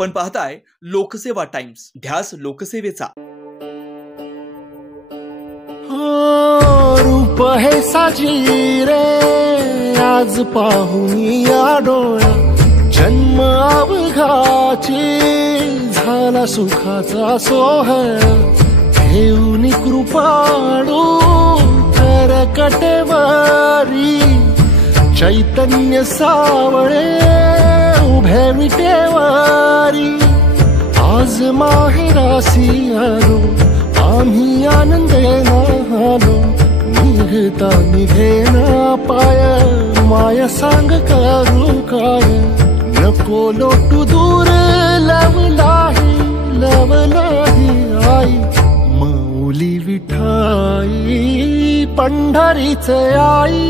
आपण पाहताय लोकसेवा टाइम्स, ध्यास लोकसेवेचा। रूप हे साजी रे आज पाहुनी या डोळ्या, जन्म अवघाची झाला सुखाचा सोहळा, घेऊन कृपाळू कर कटेवारी, चैतन्य सावळे उभे विटेवारी, आज माहेरासी आलो आम्ही आनंदेना आलो, निघता निघेना पाय माया सांग करू काय, नको लोटू दूर लवलाही आई, माऊली विठाई पंढरीचे आई,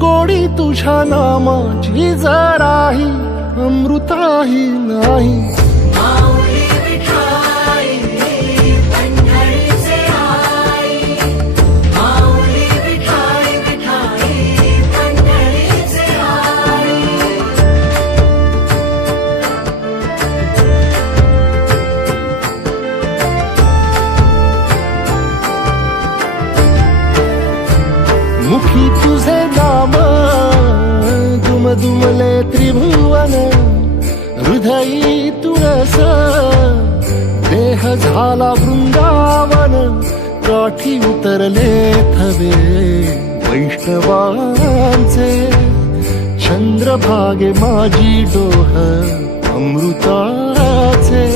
गोडी तुझ्या नामाची जराही अमृताही नाही। मुखी तुझे नाम दुमदुमले त्रिभुवन, हृदयी तुळस देह झाला वृंदावन, काठी उतरले थवे वैष्णवांचे, चंद्रभागे माझी डोह अमृताचे,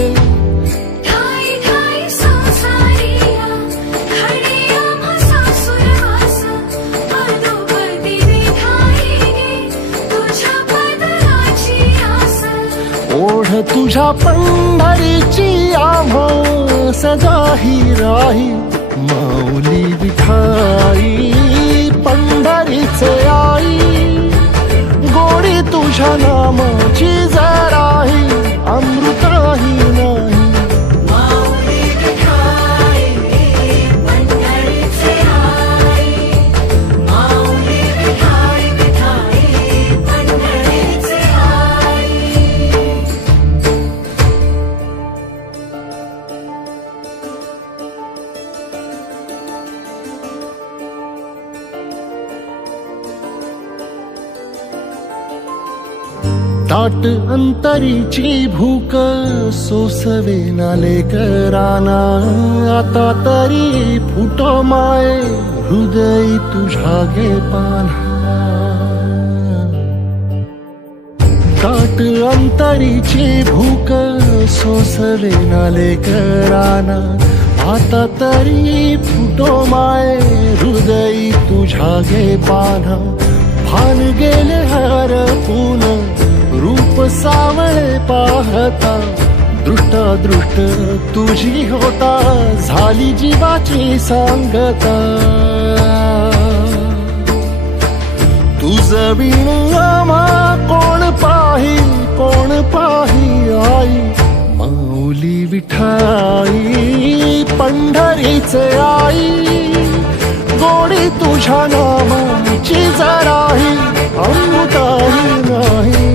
ओढ तुझ्या पंढरीची आम्हा सदाही राही, माऊली विठाई पंढरीचे आई, गोडी तुझ्या नामाची जराही अमृताही नाही। ताट अंतरीची भूक सोसवे नाले कराना, आता तरी फुटो माये हृदय तुझ्या गे पान्हा, ताट अंतरीची भूक सोसवे नाले कराना, आता तरी फुटो माये हृदय तुझ्या गे पान्हा, भान गेले हरपून रूप सावळे पाहता, दृष्टादृष्ट तुझी होता झाली जीवाची सांगता, तुझ विण आम्हा कोण पाही आई, माऊली विठाई पंढरीचे आई, गोडी तुझ्या नामाची जराही अमृताही नाही।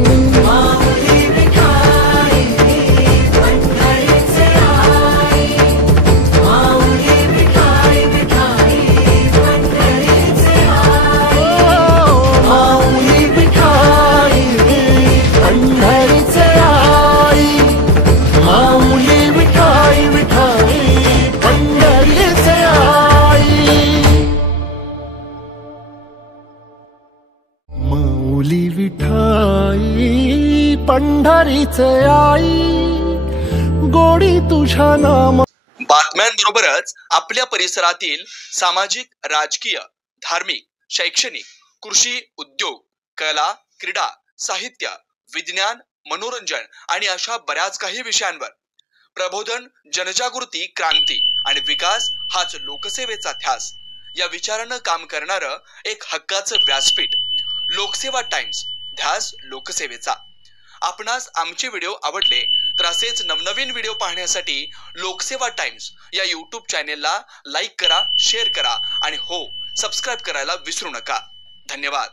माऊली विठाई पंढरीचे आई, गोडी तुझ्या नाम। बातम्यांबरोबरच आपल्या परिसरातील सामाजिक, राजकीय, धार्मिक, शैक्षणिक, कृषी, उद्योग, कला, क्रीडा, साहित्य, विज्ञान, मनोरंजन आणि अशा बऱ्याच काही विषयांवर प्रबोधन, जनजागृती, क्रांती आणि विकास हाच लोकसेवेचा ध्यास या विचारानं काम करणारं एक हक्काचं व्यासपीठ लोकसेवा टाइम्स, ध्यास लोकसेवेचा। आपणास आमचे व्हिडिओ आवडले तर असेच नवनवीन व्हिडिओ पाहण्यासाठी लोकसेवा टाइम्स या YouTube चॅनेलला लाईक करा, शेअर करा आणि हो, सबस्क्राइब करायला विसरू नका। धन्यवाद।